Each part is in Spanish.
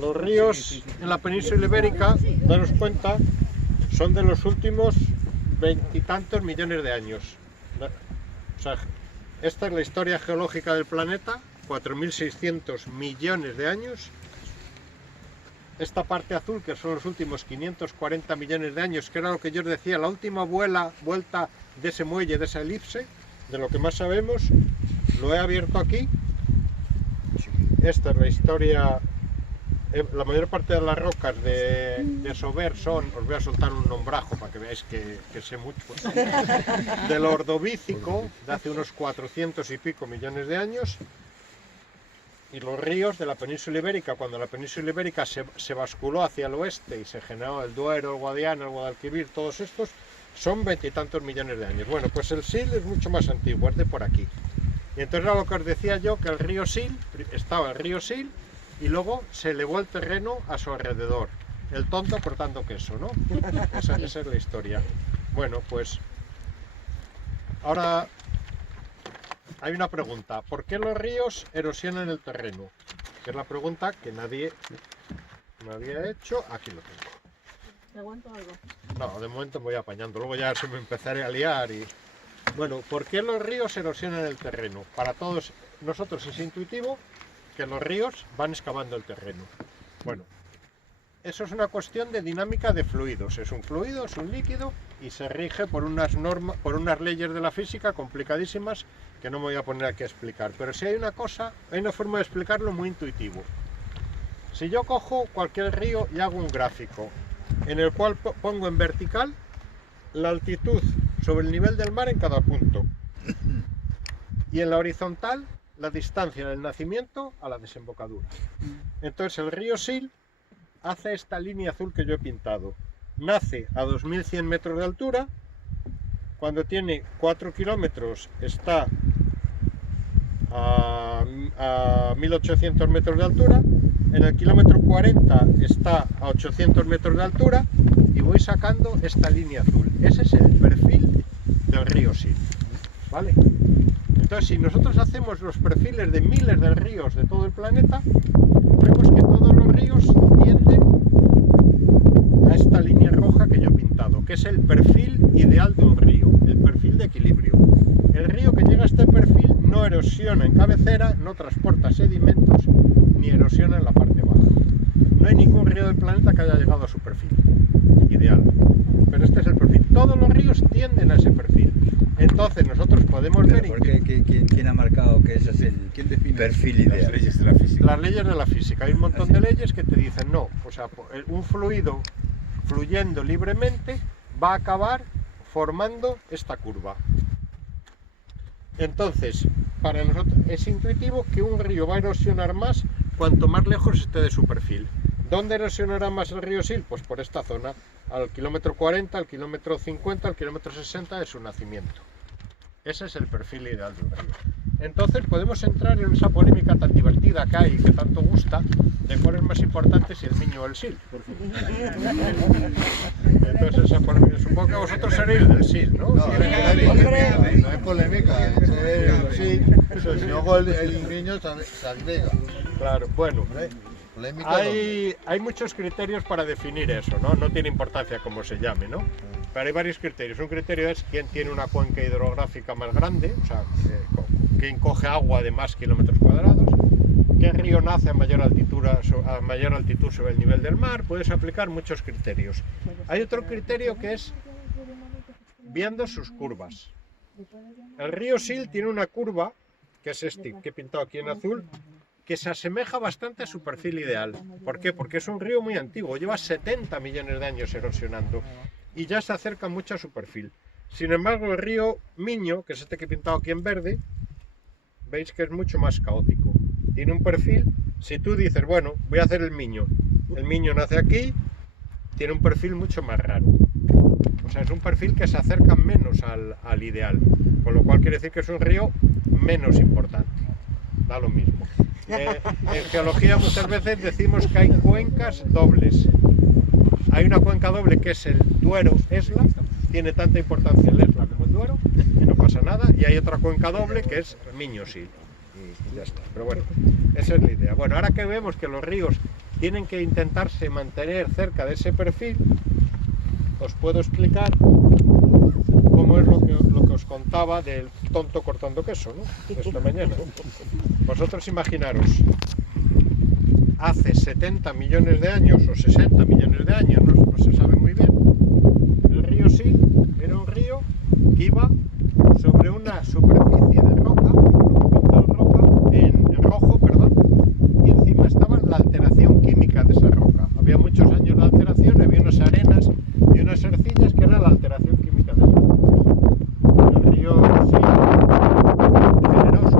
Los ríos en la península ibérica, daros cuenta, son de los últimos veintitantos millones de años. O sea, esta es la historia geológica del planeta, 4.600 millones de años. Esta parte azul, que son los últimos 540 millones de años, que era lo que yo os decía, la última vuelta de ese muelle, de esa elipse, de lo que más sabemos, lo he abierto aquí. Esta es la historia. La mayor parte de las rocas de Sober son, os voy a soltar un nombrajo para que veáis que sé mucho, del Ordovícico, de hace unos 400 y pico millones de años, y los ríos de la península ibérica, cuando la península ibérica se basculó hacia el oeste y se generó el Duero, el Guadiana, el Guadalquivir, todos estos, son veintitantos millones de años. Bueno, pues el Sil es mucho más antiguo, es de por aquí. Y entonces era lo que os decía yo, que el río Sil, estaba el río Sil, y luego se elevó el terreno a su alrededor. El tonto cortando queso, ¿no? Esa es la historia. Bueno, pues ahora hay una pregunta. ¿Por qué los ríos erosionan el terreno? Que es la pregunta que nadie me había hecho. Aquí lo tengo. ¿Te aguanto algo? No, de momento me voy apañando. Luego ya se me empezaré a liar y... Bueno, ¿por qué los ríos erosionan el terreno? Para todos nosotros es intuitivo que los ríos van excavando el terreno. Bueno, eso es una cuestión de dinámica de fluidos. Es un fluido, es un líquido y se rige por unas normas, por unas leyes de la física complicadísimas que no me voy a poner aquí a explicar. Pero si hay una cosa, hay una forma de explicarlo muy intuitivo. Si yo cojo cualquier río y hago un gráfico en el cual pongo en vertical la altitud sobre el nivel del mar en cada punto y en la horizontal la distancia del nacimiento a la desembocadura. Entonces el río Sil hace esta línea azul que yo he pintado. Nace a 2100 metros de altura, cuando tiene 4 kilómetros está a 1800 metros de altura, en el kilómetro 40 está a 800 metros de altura y voy sacando esta línea azul. Ese es el perfil del río Sil, ¿vale? Entonces, si nosotros hacemos los perfiles de miles de ríos de todo el planeta, vemos que todos los ríos tienden a esta línea roja que yo he pintado, que es el perfil ideal de un río, el perfil de equilibrio. El río que llega a este perfil no erosiona en cabecera, no transporta sedimentos, ni erosiona en la parte baja. No hay ningún río del planeta que haya llegado a su perfil ideal, pero este es el perfil. Todos los ríos tienden a ese perfil. Entonces nosotros podemos ver... ¿Quién ha marcado que ese es el perfil ideal? Las leyes de la física. Las leyes de la física. Hay un montón de leyes que te dicen no. O sea, un fluido fluyendo libremente va a acabar formando esta curva. Entonces, para nosotros es intuitivo que un río va a erosionar más cuanto más lejos esté de su perfil. ¿Dónde erosionará más el río Sil? Pues por esta zona, al kilómetro 40, al kilómetro 50, al kilómetro 60 de su nacimiento. Ese es el perfil ideal de un río. Entonces podemos entrar en esa polémica tan divertida que hay, que tanto gusta, de cuál es más importante, si el Miño o el Sil. Entonces esa polémica, supongo que vosotros seréis del Sil, ¿no? No, no hay polémica, sí, luego el Miño se agrega. Claro, bueno. Polémica Hay muchos criterios para definir eso, ¿no? No tiene importancia cómo se llame, ¿no? Pero hay varios criterios. Un criterio es quién tiene una cuenca hidrográfica más grande, o sea, quién coge agua de más kilómetros cuadrados, qué río nace a mayor altitud sobre el nivel del mar. Puedes aplicar muchos criterios. Hay otro criterio que es viendo sus curvas. El río Sil tiene una curva, que es este, que he pintado aquí en azul, que se asemeja bastante a su perfil ideal. ¿Por qué? Porque es un río muy antiguo, lleva 70 millones de años erosionando y ya se acerca mucho a su perfil. Sin embargo, el río Miño, que es este que he pintado aquí en verde, veis que es mucho más caótico. Tiene un perfil, si tú dices, bueno, voy a hacer el Miño nace aquí, tiene un perfil mucho más raro. O sea, es un perfil que se acerca menos al ideal, con lo cual quiere decir que es un río menos importante. Da lo mismo. En geología muchas veces decimos que hay cuencas dobles. Hay una cuenca doble que es el Duero-Esla, tiene tanta importancia el Esla como el Duero, y no pasa nada, y hay otra cuenca doble que es Miño-Sil. Ya está. Pero bueno, esa es la idea. Bueno, ahora que vemos que los ríos tienen que intentarse mantener cerca de ese perfil, os puedo explicar cómo es lo que os contaba del tonto cortando queso, ¿no? De esta mañana. Vosotros imaginaros, hace 70 millones de años o 60 millones de años, no se sabe muy bien, el río Sil era un río que iba sobre una superficie de roca, en rojo, perdón, y encima estaba la alteración química de esa roca. Había muchos años de alteración, había unas arenas y unas arcillas que era la alteración química de esa roca. El río Sil generó su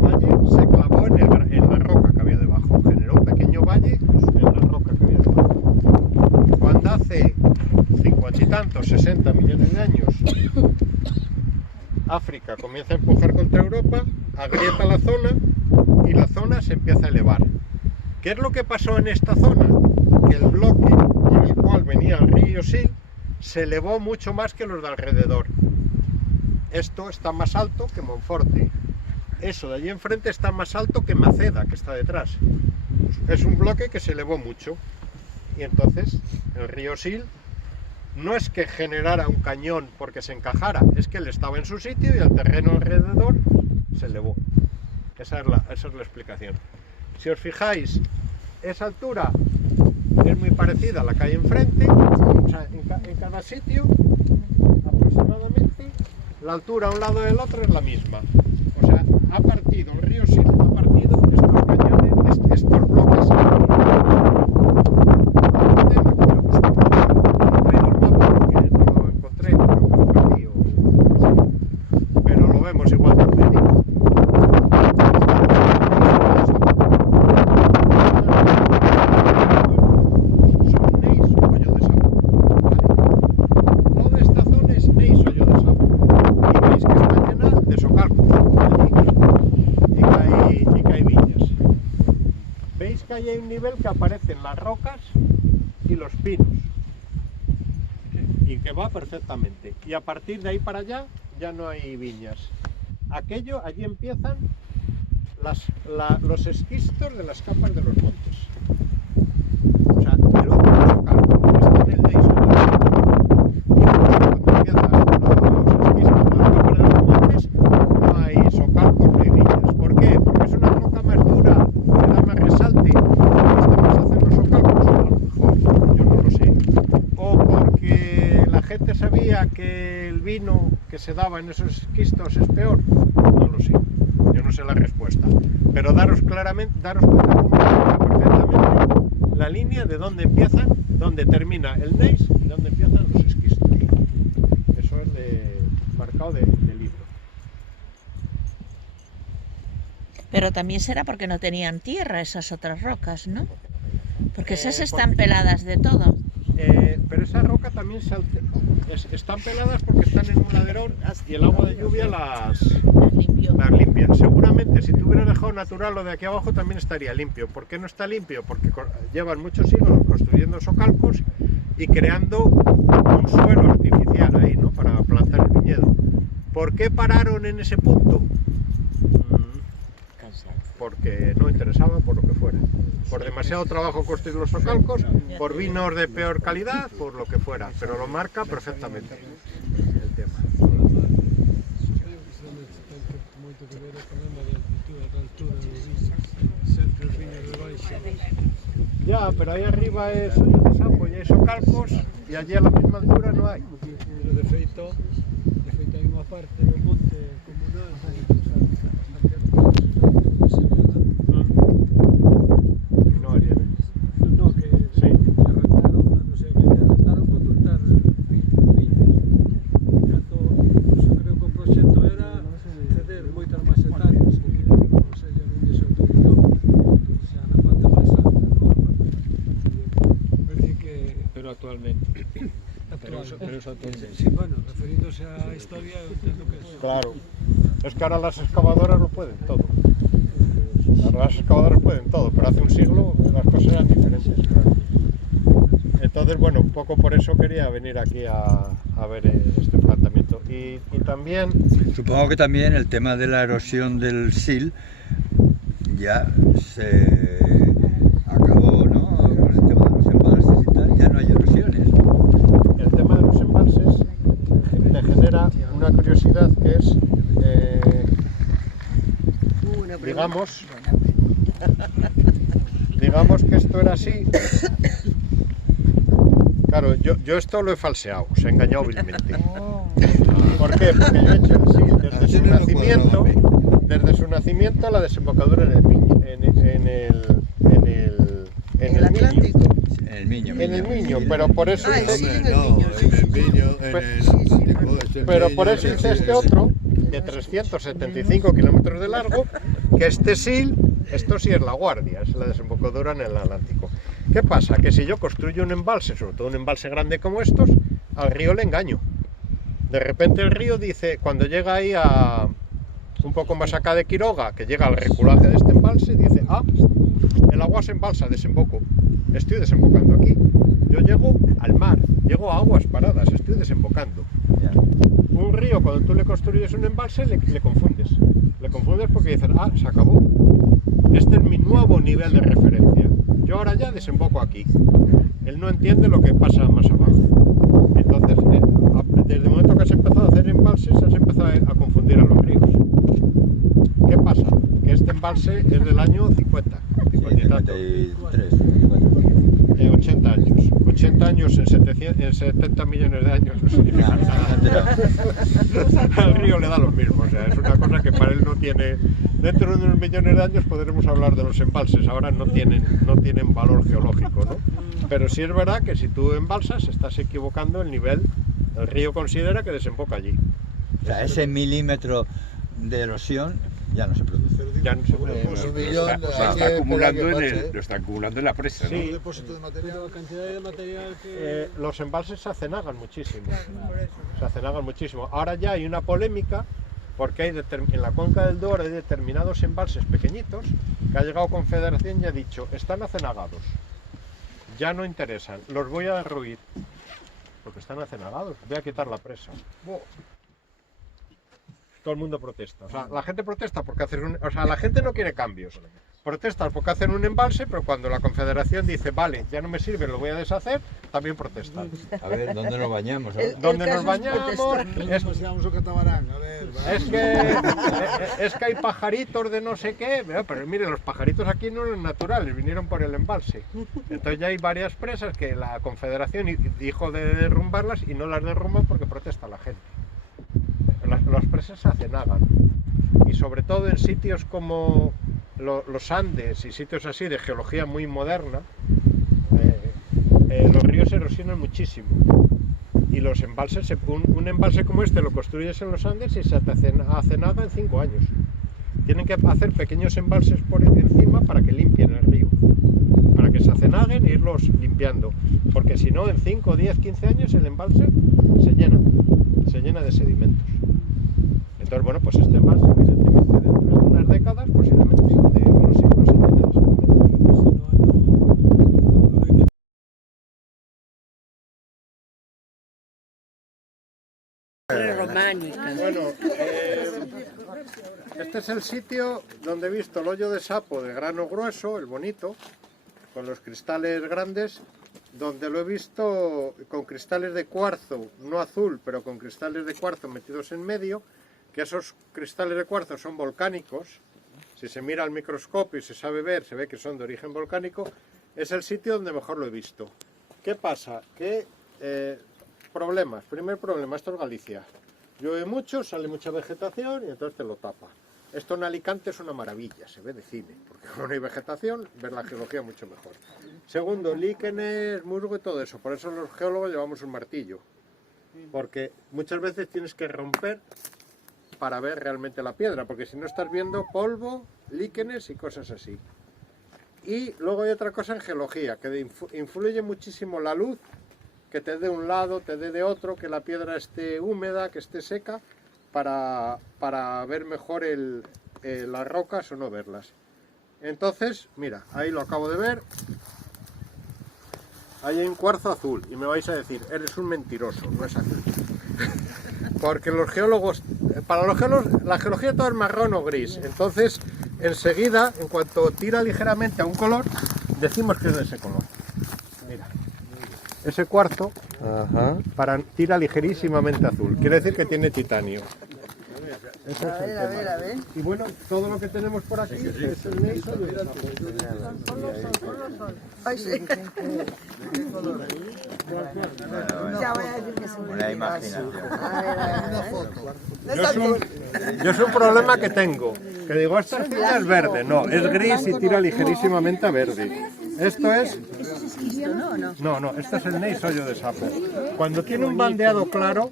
valle, se clavó en la roca que había debajo, generó un pequeño valle en la roca que había debajo. Cuando hace 50 y tantos, 60 millones de años, África comienza a empujar contra Europa, agrieta la zona y la zona se empieza a elevar. ¿Qué es lo que pasó en esta zona? Que el bloque por el cual venía el río Sil se elevó mucho más que los de alrededor. Esto está más alto que Monforte. Eso de allí enfrente está más alto que Maceda, que está detrás. Es un bloque que se elevó mucho. Y entonces el río Sil no es que generara un cañón porque se encajara, es que él estaba en su sitio y el terreno alrededor se elevó. Esa es la explicación. Si os fijáis, esa altura es muy parecida a la que hay enfrente, o sea, en cada sitio aproximadamente la altura a un lado del otro es la misma. O sea, ha partido, el río Sil ha partido estos cañones, estos bloques. Pero lo vemos igual de objetivo. Son neis o hoyo de sapo, ¿vale? Toda esta zona es neis o hoyo de sapo. Y veis que está llena de socalcos y que hay viñas. Veis que ahí hay un nivel que aparecen las rocas y los pinos. Y que va perfectamente. Y a partir de ahí para allá ya no hay viñas. Allí empiezan los esquistos de las capas de los montes. O sea, el otro socalco está en el neis. Y cuando empiezan los esquistos de las capas de los montes, no hay socalcos, no hay viñas. ¿Por qué? Porque es una roca más dura, que da más resalte, cuesta más hacer los socalcos. A lo mejor, yo no lo sé. O porque la gente sabía que el vino que se daba en esos esquistos es peor, no lo sé, yo no sé la respuesta, pero daros cuenta cómo marca perfectamente la línea de dónde empiezan, dónde termina el neis y dónde empiezan los esquistos. Eso es marcado de libro. Pero también será porque no tenían tierra esas otras rocas, ¿no? Porque esas están peladas de todo. Pero esa roca también están peladas porque están en un laderón y el agua de lluvia las limpia. Seguramente si tuviera dejado natural lo de aquí abajo también estaría limpio. ¿Por qué no está limpio? Porque llevan muchos siglos construyendo socalcos y creando un suelo artificial ahí, ¿no? Para plantar el viñedo. ¿Por qué pararon en ese punto? Porque no interesaba, por lo que fuera, por demasiado trabajo construir los socalcos, por vinos de peor calidad, por lo que fuera, pero lo marca perfectamente el tema. Ya, pero ahí arriba es hoyo de sapo y hay socalcos y allí a la misma altura no hay. De feito hai unha parte do monte comunal pero eso sí, bueno, referiéndose a historia, yo entiendo que es... Claro, es que ahora las excavadoras lo pueden todo. Ahora las excavadoras pueden todo, pero hace un siglo las cosas eran diferentes. Entonces, bueno, un poco por eso quería venir aquí a ver este planteamiento. Y también, Supongo que también el tema de la erosión del Sil ya se acabó, ¿no? Con el tema de los embalses y tal, ya no hay erosiones. el tema de los embalses te genera una curiosidad que es, digamos que esto era así. Claro, yo esto lo he falseado, os he engañado vilmente. ¿Por qué? Porque yo he hecho el Sil desde su nacimiento a la desembocadura en el Miño, en el Atlántico. En el Miño. En el Miño, pero por eso Ah, hice, sí, Hombre, en el no, Miño, sí, en el sí. Miño, en el Atlántico, pero por eso hice este otro de 375 kilómetros de largo, que este Sil, esto sí es la Guardia, es la desembocadura en el Atlántico. ¿Qué pasa? Que si yo construyo un embalse, sobre todo un embalse grande como estos, al río le engaño. De repente el río dice, cuando llega ahí a un poco más acá de Quiroga, que llega al reculaje de este embalse, dice, ah, el agua se embalsa, desemboco. Estoy desembocando aquí. Yo llego al mar, llego a aguas paradas, estoy desembocando. Ya. Un río, cuando tú le construyes un embalse, le confundes. Le confundes porque dices, ah, se acabó. Este es mi nuevo nivel de referencia. Yo ahora ya desemboco aquí. Él no entiende lo que pasa más abajo. Entonces, desde el momento que has empezado a hacer embalses, has empezado a confundir a los ríos. ¿Qué pasa? Que este embalse es del año 50, 50 y tanto, 53, 80 años. 80 años en 70 millones de años no significa nada. Al río le da lo mismo, o sea, es una cosa que para él no tiene. Dentro de unos millones de años podremos hablar de los embalses, ahora no tienen valor geológico, ¿no? Pero sí es verdad que si tú embalsas estás equivocando el nivel, el río considera que desemboca allí. O sea, ese milímetro de erosión ya no se produce. Ya no se puede. En un millón, O sea, hay que esperar que pase. lo está acumulando en la presa, Sí. ¿no? Depósito de material. Pero la cantidad de material que... Los embalses se acenagan muchísimo. Se acenagan muchísimo. Ahora ya hay una polémica porque hay en la cuenca del Duero hay determinados embalses pequeñitos que ha llegado Confederación y ha dicho, están acenagados, ya no interesan, los voy a derruir porque están acenagados, voy a quitar la presa. Buah. Todo el mundo protesta. O sea, la gente protesta porque hacen o sea, la gente no quiere cambios. Protestan porque hacen un embalse, pero cuando la Confederación dice, vale, ya no me sirve, lo voy a deshacer, también protestan. A ver, ¿dónde nos bañamos? ¿Dónde nos caso es bañamos? protestar. Nos tiramos un catamarán, a ver. Es que hay pajaritos de no sé qué, pero mire, los pajaritos aquí no eran naturales, vinieron por el embalse. Entonces ya hay varias presas que la Confederación dijo de derrumbarlas y no las derrumban porque protesta la gente. Las presas se acenagan y sobre todo en sitios como los Andes y sitios así de geología muy moderna, los ríos se erosionan muchísimo y los embalses, un embalse como este lo construyes en los Andes y se te acenaga en 5 años. Tienen que hacer pequeños embalses por encima para que limpien el río, para que se acenaguen e irlos limpiando, porque si no en 5, 10, 15 años el embalse se llena de sedimentos. Entonces, bueno, pues este embalse, evidentemente, dentro de unas décadas, posiblemente de unos siglos, se llene de sedimentos. Románica. Bueno, este es el sitio donde he visto el hoyo de sapo de grano grueso, el bonito, con los cristales grandes, donde lo he visto con cristales de cuarzo, no azul, pero con cristales de cuarzo metidos en medio, que esos cristales de cuarzo son volcánicos. Si se mira al microscopio y se sabe ver, se ve que son de origen volcánico. Es el sitio donde mejor lo he visto. ¿Qué pasa? Que problemas. Primer problema, esto es Galicia. Llueve mucho, sale mucha vegetación y entonces te lo tapa. Esto en Alicante es una maravilla, se ve de cine, porque como no hay vegetación, ver la geología mucho mejor. Segundo, líquenes, musgo y todo eso. Por eso los geólogos llevamos un martillo, porque muchas veces tienes que romper para ver realmente la piedra, porque si no estás viendo polvo, líquenes y cosas así. Y luego hay otra cosa en geología, que influye muchísimo la luz, que te dé un lado, te dé de otro, que la piedra esté húmeda, que esté seca, para ver mejor las rocas o no verlas. Entonces, mira, ahí lo acabo de ver. Ahí hay un cuarzo azul y me vais a decir, eres un mentiroso, no es azul. Porque los geólogos, para los geólogos, la geología todo es marrón o gris. Entonces, enseguida, en cuanto tira ligeramente a un color, decimos que es de ese color. Mira, ese cuarzo tira ligerísimamente azul. Quiere decir que tiene titanio. Eso es el tema. Y bueno, todo lo que tenemos por aquí es el gneiss o el sapo. Ay, sí. Una imaginación. Yo es un problema que tengo, que digo, esta arcilla es verde, no, es gris y tira ligerísimamente a verde. Esto es... No, esto es el gneiss hoyo de sapo. Cuando tiene un bandeado claro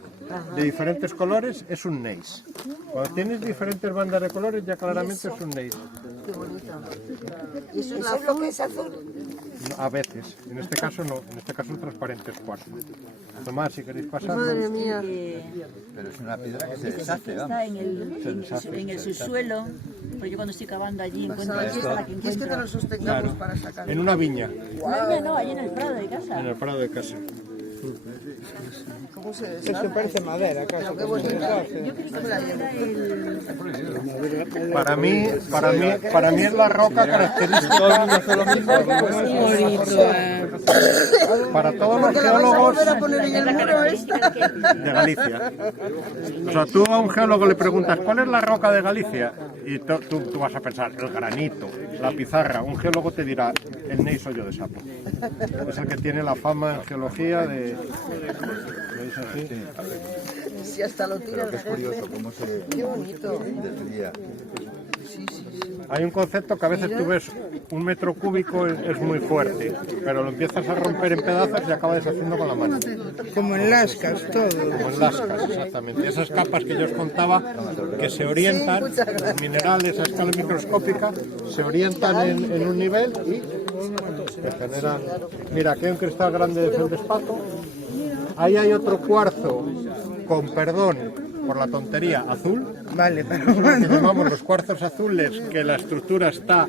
de diferentes colores es un gneiss. Cuando tienes diferentes bandas de colores ya claramente es un gneiss. Qué bonito. ¿Y eso es lo que es azul? A veces, en este caso no, en este caso transparente es cuarzo. Tomás, si queréis pasar. Madre mía. Pero es una piedra que se deshace, vamos. Está en el subsuelo, pues yo cuando estoy cavando allí encuentro esta la que Y es que te encuentro. lo sostengamos para sacar. En una viña, No, allí en el prado de casa. en el prado de casa. ¿Cómo se Esto parece madera, casi. Qué bonito. Para mí es la roca característica. Para todos los geólogos volver a poner en el muro esta. de Galicia. O sea, tú a un geólogo le preguntas ¿cuál es la roca de Galicia? Y tú vas a pensar el granito, la pizarra. Un geólogo te dirá el gneiss hoyo de sapo. Es el que tiene la fama en geología de... ¿Veis así? Si hasta lo tira la Es curioso cómo se Qué bonito. desvía. Hay un concepto que a veces tú ves un metro cúbico es muy fuerte, pero lo empiezas a romper en pedazos y acaba deshaciendo con la mano. Como en Lascas, todo. Como en lascas, exactamente. Esas capas que yo os contaba, que se orientan, los minerales a escala microscópica, se orientan en un nivel y se generan... Mira, aquí hay un cristal grande de feldespato. Ahí hay otro cuarzo, con perdón por la tontería, azul. Vale, pero Lo que llamamos los cuarzos azules, que la estructura está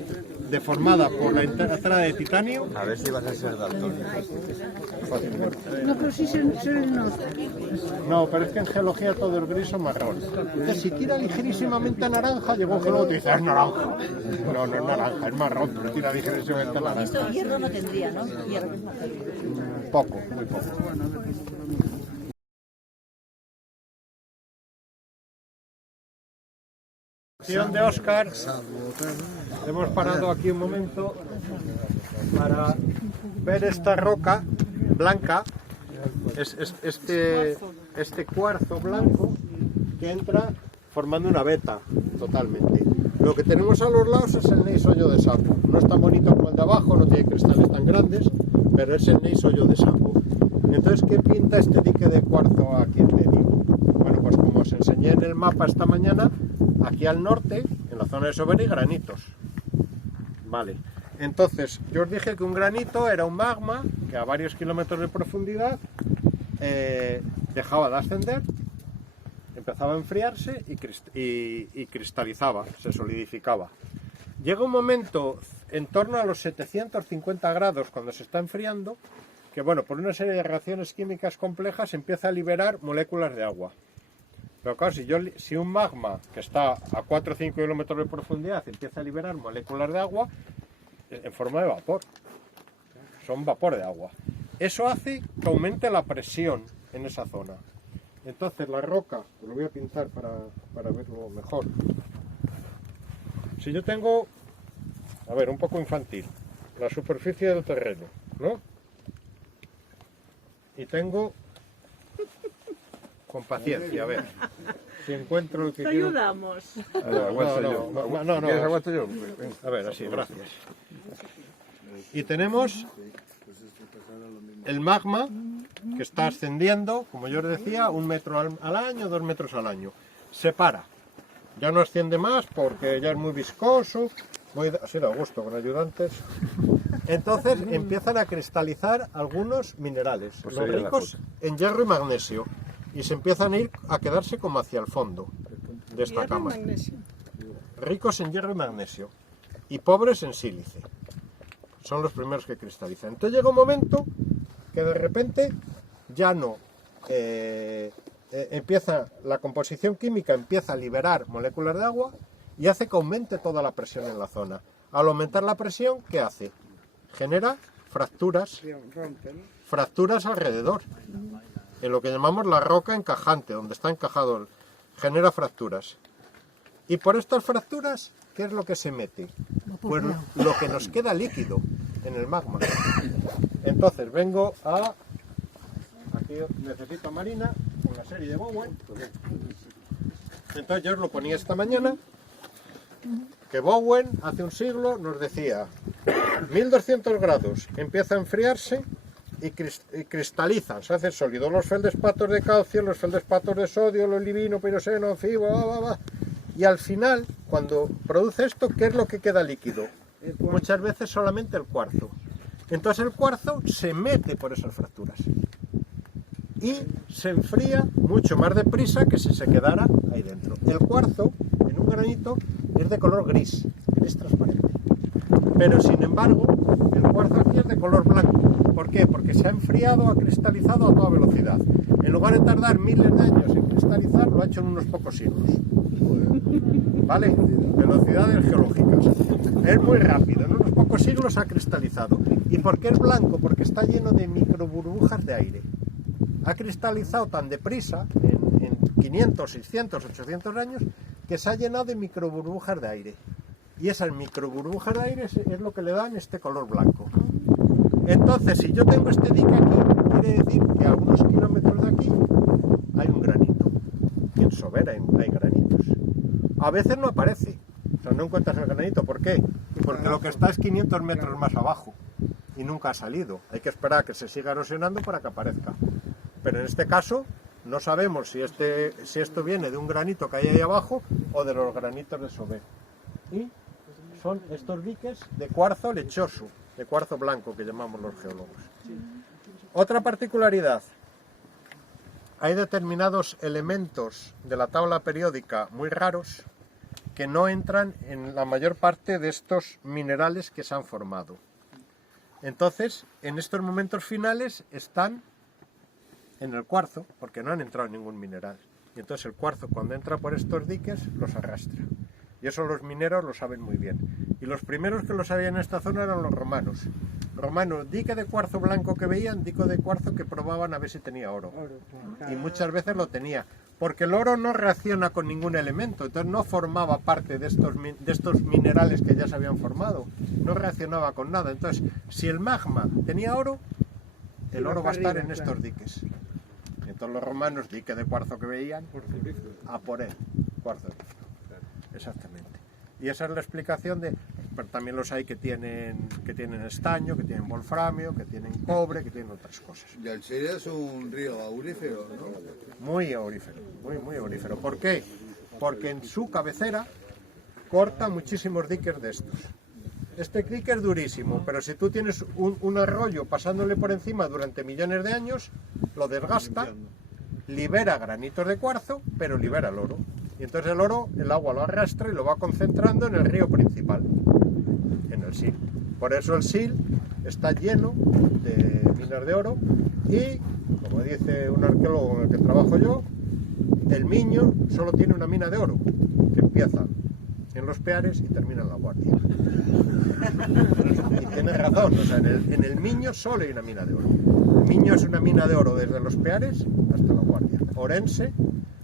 deformada por la entrada de titanio. A ver si vas a ser daltónico. no, pero sí se nota. No, pero es que en geología todo es gris o marrón. Entonces, si tira ligerísimamente a naranja, llegó un geólogo y te dice, es naranja. No, no es naranja, es marrón, pero tira ligerísimamente a naranja. Esto hierro no tendría, ¿no? Hierro es materia. Poco, muy poco. De Óscar, hemos parado aquí un momento para ver esta roca blanca, este cuarzo blanco que entra formando una veta totalmente. Lo que tenemos a los lados es el gneiss hoyo de sapo. No es tan bonito como el de abajo, no tiene cristales tan grandes, pero es el gneiss hoyo de sapo. Entonces, ¿qué pinta este dique de cuarzo aquí en medio? Bueno, pues como os enseñé en el mapa esta mañana, aquí al norte, en la zona de Sobera, hay granitos. Vale. Entonces, yo os dije que un granito era un magma que a varios kilómetros de profundidad dejaba de ascender, empezaba a enfriarse y cristalizaba, se solidificaba. Llega un momento en torno a los 750 grados, cuando se está enfriando, que bueno, por una serie de reacciones químicas complejas empieza a liberar moléculas de agua. Pero claro, si un magma que está a 4 o 5 kilómetros de profundidad empieza a liberar moléculas de agua en forma de vapor, son vapor de agua. Eso hace que aumente la presión en esa zona. Entonces la roca, lo voy a pintar para verlo mejor. Si yo tengo, a ver, un poco infantil, la superficie del terreno, ¿no? Y tengo, con paciencia, a ver, si encuentro el que quiero. ayudamos. No. ¿Quieres aguanto yo? A ver, así, gracias. Y tenemos el magma que está ascendiendo, como yo os decía, 1 metro al año, 2 metros al año. Se para. Ya no asciende más porque ya es muy viscoso. Así da gusto con ayudantes. Entonces empiezan a cristalizar algunos minerales, Pues los sería la ricos en hierro y magnesio. Y se empiezan a quedarse como hacia el fondo de esta cámara. Ricos en hierro y magnesio. Y pobres en sílice. Son los primeros que cristalizan. Entonces llega un momento que de repente ya no empieza la composición química, empieza a liberar moléculas de agua y hace que aumente toda la presión en la zona. Al aumentar la presión, ¿qué hace? Genera fracturas alrededor, en lo que llamamos la roca encajante, donde está encajado, genera fracturas. Y por estas fracturas, ¿qué es lo que se mete? Pues lo que nos queda líquido en el magma. Entonces vengo a... Aquí necesito Marina, una serie de Bowen. Entonces yo os lo ponía esta mañana, que Bowen hace un siglo nos decía 1200 grados, empieza a enfriarse y cristalizan, se hacen sólidos los feldespatos de calcio, los feldespatos de sodio, los olivino, piroseno, anfibio, y al final, cuando produce esto, ¿qué es lo que queda líquido? Muchas veces solamente el cuarzo. Entonces el cuarzo se mete por esas fracturas y se enfría mucho más deprisa que si se quedara ahí dentro. El cuarzo, en un granito, es de color gris transparente. Pero sin embargo, el cuarzo aquí es de color blanco. ¿Por qué? Porque se ha enfriado, ha cristalizado a toda velocidad. En lugar de tardar miles de años en cristalizar, lo ha hecho en unos pocos siglos. ¿Vale? Velocidades geológicas. Es muy rápido, en unos pocos siglos ha cristalizado. ¿Y por qué es blanco? Porque está lleno de microburbujas de aire. Ha cristalizado tan deprisa, en 500, 600, 800 años, que se ha llenado de microburbujas de aire. Y esas microburbujas de aire es lo que le dan este color blanco. Entonces, si yo tengo este dique aquí, quiere decir que a unos kilómetros de aquí hay un granito. Y en Sobera hay granitos. A veces no aparece, o sea, no encuentras el granito. ¿Por qué? Porque lo que está es 500 metros más abajo y nunca ha salido. Hay que esperar a que se siga erosionando para que aparezca. Pero en este caso no sabemos si esto viene de un granito que hay ahí abajo o de los granitos de Sobera. Y son estos diques de cuarzo lechoso, de cuarzo blanco que llamamos los geólogos. Otra particularidad, hay determinados elementos de la tabla periódica muy raros que no entran en la mayor parte de estos minerales que se han formado. Entonces, en estos momentos finales están en el cuarzo, porque no han entrado en ningún mineral. Y entonces el cuarzo, cuando entra por estos diques, los arrastra. Y eso los mineros lo saben muy bien. Y los primeros que lo sabían en esta zona eran los romanos. Romanos, dique de cuarzo blanco que veían, dique de cuarzo que probaban a ver si tenía oro. Y muchas veces lo tenía. Porque el oro no reacciona con ningún elemento, entonces no formaba parte de estos minerales que ya se habían formado. No reaccionaba con nada. Entonces, si el magma tenía oro, el oro va a estar en estos diques. Entonces los romanos, dique de cuarzo que veían, a por él, cuarzo de grifo. Exactamente. Y esa es la explicación de... Pero también los hay que tienen estaño, que tienen wolframio, que tienen cobre, que tienen otras cosas. Y el Chile es un río aurífero, ¿no? Muy aurífero, muy aurífero. ¿Por qué? Porque en su cabecera corta muchísimos diques de estos. Este dique es durísimo, pero si tú tienes un arroyo pasándole por encima durante millones de años, lo desgasta, libera granitos de cuarzo, pero libera el oro. Y entonces el oro, el agua lo arrastra y lo va concentrando en el río principal, en el Sil. Por eso el Sil está lleno de minas de oro y, como dice un arqueólogo en el que trabajo yo, el Miño solo tiene una mina de oro, que empieza en los Peares y termina en La Guardia. Y tiene razón, o sea, en el Miño solo hay una mina de oro. El Miño es una mina de oro desde los Peares hasta La Guardia. Orense,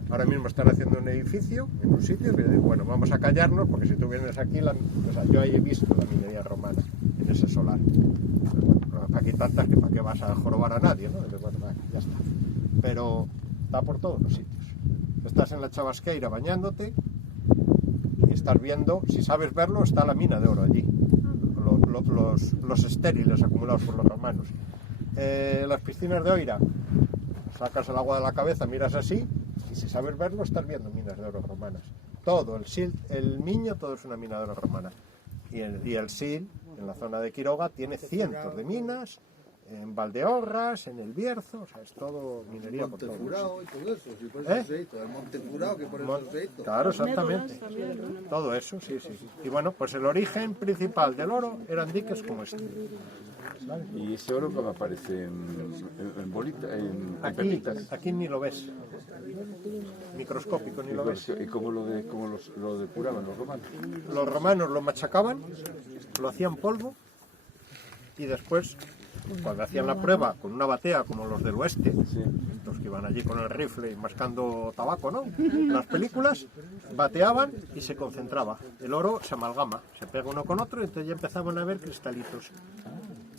ahora mismo están haciendo un edificio en un sitio, y digo, bueno, vamos a callarnos porque si tú vienes aquí, o sea, yo ahí he visto la minería romana en ese solar. Bueno, aquí tantas que para qué vas a jorobar a nadie, ¿no? Bueno, ya está. Pero está por todos los sitios. Estás en la Chavasqueira bañándote y estás viendo, si sabes verlo, está la mina de oro allí. Los estériles acumulados por los romanos. Las piscinas de Oira, sacas el agua de la cabeza, miras así, y si sabes verlo, estás viendo minas de oro romanas. Todo, el Miño, todo es una mina de oro romana. Y el Sil, en la zona de Quiroga, tiene cientos de minas, en Valdeorras, en el Bierzo, o sea, es todo minería por todos. Montefurao y todo eso, si por ¿Eh? eso se hizo, el Montefurao que por eso se hizo. Claro, exactamente. Todo eso, sí, sí, sí. Y bueno, pues el origen principal del oro eran diques como este. ¿Y ese oro cómo aparece en bolita, en pepitas? Aquí ni lo ves. Microscópico, ni lo ves. ¿Y cómo lo depuraban los romanos? Los romanos lo machacaban, lo hacían polvo y después, cuando hacían la prueba con una batea como los del oeste, los que iban allí con el rifle y mascando tabaco, ¿no? Las películas, bateaban y se concentraba. El oro se amalgama, se pega uno con otro y entonces ya empezaban a ver cristalitos.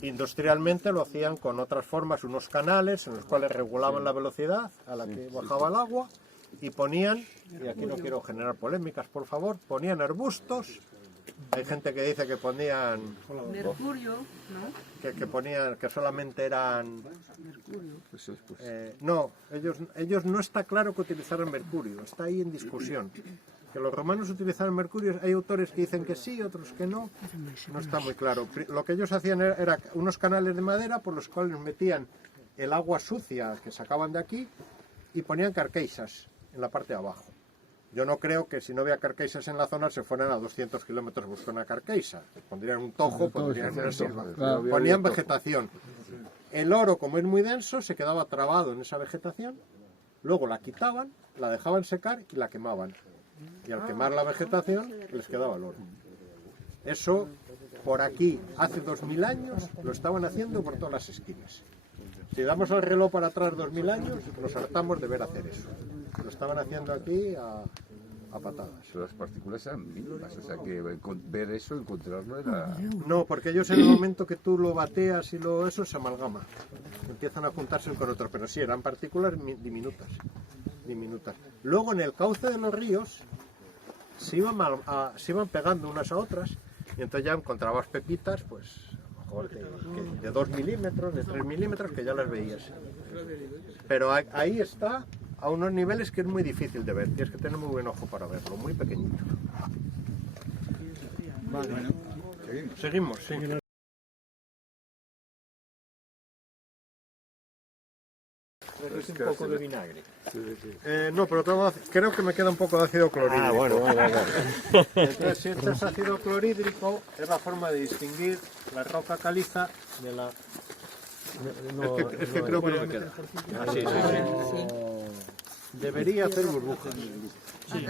Industrialmente lo hacían con otras formas, unos canales en los cuales regulaban la velocidad a la que bajaba el agua y ponían, y aquí no quiero generar polémicas, por favor, ponían arbustos. Hay gente que dice que ponían Mercurio, ¿no? que ponían que solamente eran no, ellos no está claro que utilizaran mercurio, está ahí en discusión. Que los romanos utilizaran mercurio, hay autores que dicen que sí, otros que no está muy claro. Lo que ellos hacían era unos canales de madera por los cuales metían el agua sucia que sacaban de aquí y ponían carqueisas en la parte de abajo. Yo no creo que si no había carqueisas en la zona se fueran a 200 kilómetros a buscar una carqueisa. Pondrían un tojo, pondrían una selva. Ponían vegetación. El oro, como es muy denso, se quedaba trabado en esa vegetación. Luego la quitaban, la dejaban secar y la quemaban. Y al quemar la vegetación les quedaba el oro. Eso por aquí hace 2000 años lo estaban haciendo por todas las esquinas. Si damos el reloj para atrás 2000 años, nos hartamos de ver hacer eso. Lo estaban haciendo aquí a patadas. Pero las partículas eran mínimas, o sea que ver eso, encontrarlo era... No, porque ellos en el momento que tú lo bateas y eso se amalgama. Empiezan a juntarse con otro, pero sí, eran partículas diminutas. Luego en el cauce de los ríos se iban pegando unas a otras y entonces ya encontrabas pepitas, pues a lo mejor de 2 milímetros, de 3 milímetros, que ya las veías. Pero ahí está a unos niveles que es muy difícil de ver, tienes que tener muy buen ojo para verlo, muy pequeñito. Vale, bueno, Seguimos, sí. Un poco de vinagre. No, pero creo que me queda un poco de ácido clorhídrico. Ah, bueno. Entonces, si echas ácido clorhídrico, es la forma de distinguir la roca caliza de la... es que creo que no me queda. Debería hacer burbuja. Sí,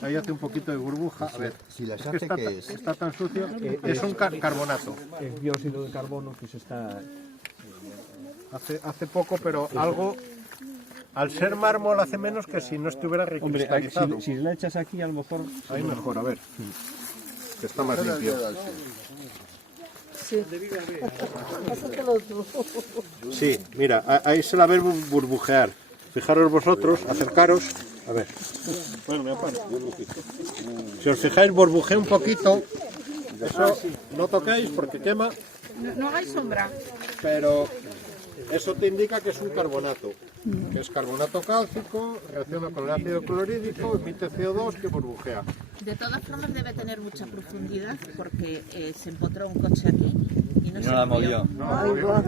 ahí hace un poquito de burbuja. A ver, si las es hace, que está, ¿qué es? está tan sucio. Es un carbonato. Es dióxido de carbono que se está... Hace poco, pero algo... Al ser mármol hace menos que si no estuviera Hombre, recristalizado. si la echas aquí, a lo mejor... Ahí mejor, a ver. Que está más limpio. Sí, mira, ahí se la ve burbujear. Fijaros vosotros, acercaros. A ver. Bueno, me aparo. Si os fijáis, burbujea un poquito. Eso no tocáis porque quema, No hagáis sombra. pero eso te indica que es un carbonato. Que es carbonato cálcico, reacciona con el ácido clorhídrico, emite CO2 que burbujea. De todas formas debe tener mucha profundidad porque se empotró un coche aquí y no Y se no la movió. movió.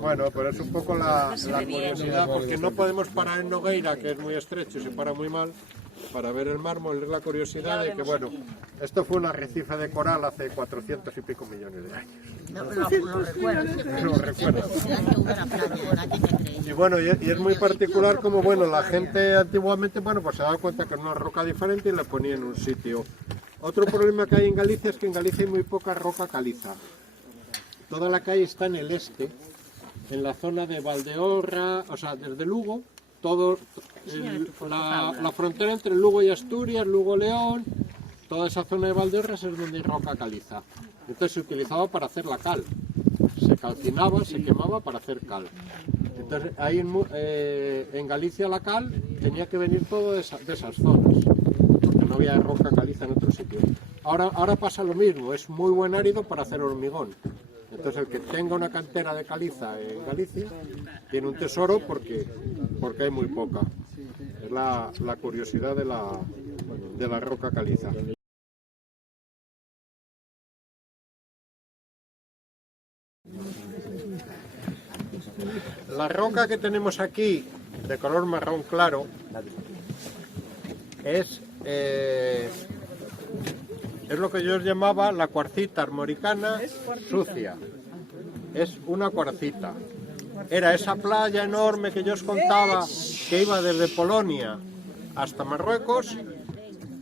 Bueno, pero es un poco la curiosidad, porque no podemos parar en Nogueira, que es muy estrecho y se para muy mal, para ver el mármol. Es la curiosidad de que, bueno, esto fue un arrecife de coral hace 400 y pico millones de años. No, lo recuerdo. Siempre Lo recuerdo. que hubiera plano por aquí me creí. Y bueno, y es muy particular como, bueno, la gente antiguamente, bueno, pues se daba cuenta que era una roca diferente y la ponía en un sitio. Otro problema que hay en Galicia es que en Galicia hay muy poca roca caliza. Toda la calle está en el este, en la zona de Valdeorra, o sea, desde Lugo, todo la frontera entre Lugo y Asturias, Lugo-León, toda esa zona de Valdeorras es donde hay roca caliza. Entonces se utilizaba para hacer la cal, se calcinaba, se quemaba para hacer cal. Entonces ahí en Galicia la cal tenía que venir todo de esas zonas, porque no había roca caliza en otro sitio. Ahora pasa lo mismo, es muy buen árido para hacer hormigón. Entonces el que tenga una cantera de caliza en Galicia tiene un tesoro porque hay muy poca. Es la curiosidad de la roca caliza. La roca que tenemos aquí, de color marrón claro, es lo que yo os llamaba la cuarcita armoricana sucia. Es una cuarcita. Era esa playa enorme que yo os contaba, que iba desde Polonia hasta Marruecos,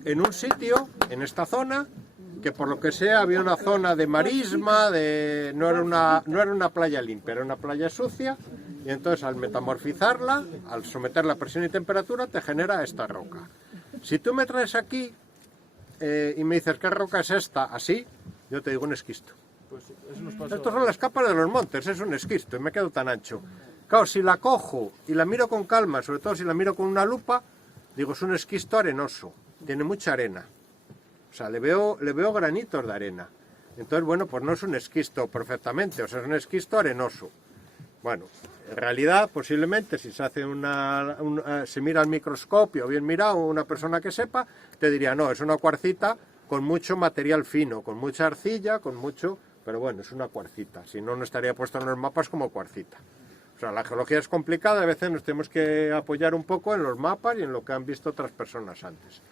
en un sitio, en esta zona, que por lo que sea había una zona de marisma, no era una playa limpia, era una playa sucia, y entonces al metamorfizarla, al someterla a presión y temperatura, te genera esta roca. Si tú me traes aquí y me dices, ¿qué roca es esta? Así, yo te digo un esquisto. Pues eso nos pasó. Estos son las capas de los montes, es un esquisto, y me quedo tan ancho. Claro, si la cojo y la miro con calma, sobre todo si la miro con una lupa, digo, es un esquisto arenoso, tiene mucha arena. O sea, le veo granitos de arena. Entonces, bueno, pues no es un esquisto perfectamente, o sea, es un esquisto arenoso. Bueno, en realidad, posiblemente, si se hace se mira al microscopio, bien mirado, una persona que sepa, te diría, no, es una cuarcita con mucho material fino, con mucha arcilla, con mucho... Pero bueno, es una cuarcita, si no, no estaría puesto en los mapas como cuarcita. O sea, la geología es complicada, a veces nos tenemos que apoyar un poco en los mapas y en lo que han visto otras personas antes.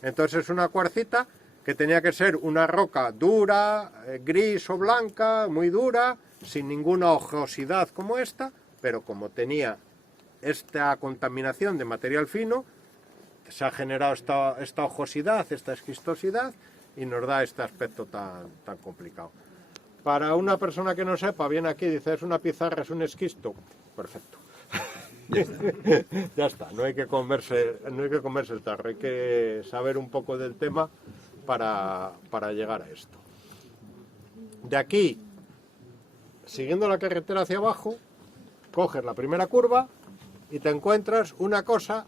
Entonces es una cuarcita que tenía que ser una roca dura, gris o blanca, muy dura, sin ninguna ojosidad como esta, pero como tenía esta contaminación de material fino, se ha generado esta ojosidad, esta esquistosidad, y nos da este aspecto tan complicado. Para una persona que no sepa, viene aquí y dice, es una pizarra, es un esquisto, perfecto. Ya está, no hay que comerse el tarro, hay que saber un poco del tema para llegar a esto. De aquí, siguiendo la carretera hacia abajo, coges la primera curva y te encuentras una cosa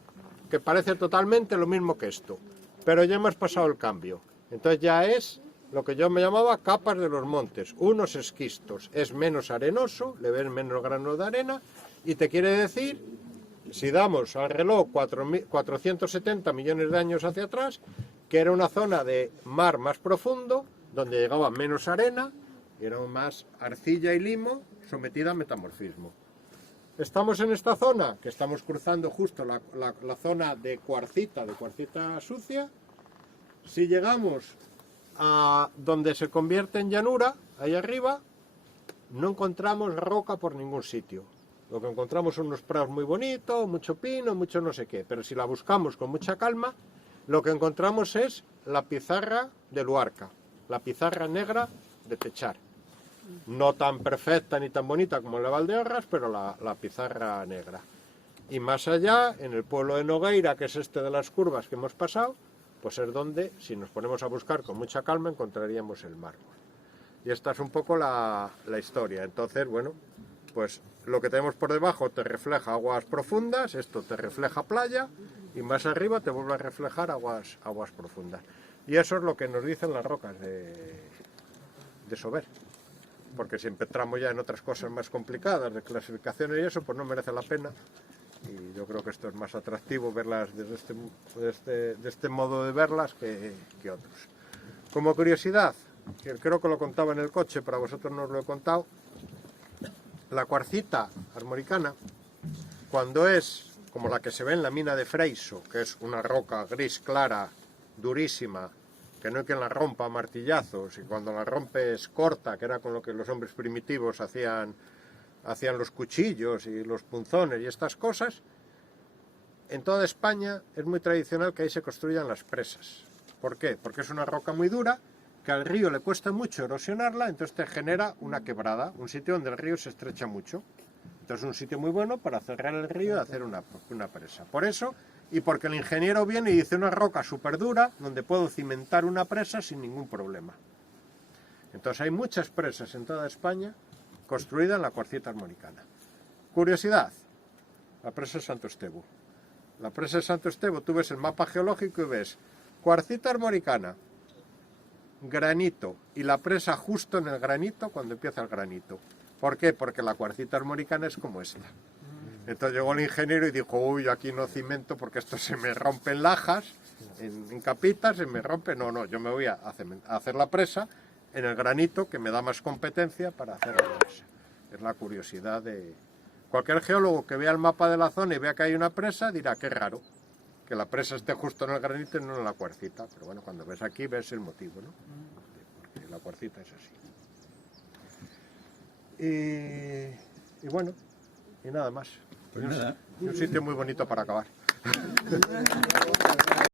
que parece totalmente lo mismo que esto, pero ya hemos pasado el cambio. Entonces ya es lo que yo me llamaba capas de los montes, unos esquistos, es menos arenoso, le ven menos granos de arena, y te quiere decir, si damos al reloj 470 millones de años hacia atrás, que era una zona de mar más profundo, donde llegaba menos arena, y era más arcilla y limo sometida a metamorfismo. Estamos en esta zona, que estamos cruzando justo la zona de cuarcita sucia. Si llegamos a donde se convierte en llanura, ahí arriba, no encontramos roca por ningún sitio. Lo que encontramos son unos prados muy bonitos, mucho pino, mucho no sé qué, pero si la buscamos con mucha calma, lo que encontramos es la pizarra de Luarca, la pizarra negra de Techar. No tan perfecta ni tan bonita como la Valdeorras, pero la pizarra negra. Y más allá, en el pueblo de Nogueira, que es este de las curvas que hemos pasado, pues es donde, si nos ponemos a buscar con mucha calma, encontraríamos el mármol. Y esta es un poco la historia. Entonces, bueno, pues lo que tenemos por debajo te refleja aguas profundas, esto te refleja playa, y más arriba te vuelve a reflejar aguas profundas. Y eso es lo que nos dicen las rocas de Sober. Porque si entramos ya en otras cosas más complicadas, de clasificaciones y eso, pues no merece la pena. Y yo creo que esto es más atractivo verlas desde este modo de verlas que otros. Como curiosidad, que creo que lo contaba en el coche, para vosotros no os lo he contado, la cuarcita armoricana, cuando es como la que se ve en la mina de Freiso, que es una roca gris clara, durísima, que no hay quien la rompa a martillazos, y cuando la rompes corta, que era con lo que los hombres primitivos hacían los cuchillos y los punzones y estas cosas, en toda España es muy tradicional que ahí se construyan las presas. ¿Por qué? Porque es una roca muy dura, que al río le cuesta mucho erosionarla, entonces te genera una quebrada, un sitio donde el río se estrecha mucho. Entonces es un sitio muy bueno para cerrar el río y hacer una presa. Por eso, y porque el ingeniero viene y dice una roca súper dura, donde puedo cimentar una presa sin ningún problema. Entonces hay muchas presas en toda España construidas en la cuarcita armoricana. Curiosidad, la presa de Santo Estevo. La presa de Santo Estevo, tú ves el mapa geológico y ves cuarcita armoricana, granito, y la presa justo en el granito cuando empieza el granito. ¿Por qué? Porque la cuarcita armoricana es como esta. Entonces llegó el ingeniero y dijo, uy, aquí no cimento porque esto se me rompen lajas, en capitas, se me rompe. No, yo me voy a hacer la presa en el granito, que me da más competencia para hacer la presa. Es la curiosidad de... Cualquier geólogo que vea el mapa de la zona y vea que hay una presa dirá qué raro que la presa esté justo en el granito y no en la cuarcita. Pero bueno, cuando ves aquí ves el motivo, ¿no? Porque la cuarcita es así. Y bueno, y nada más. Pues nada. Un sitio muy bonito para acabar.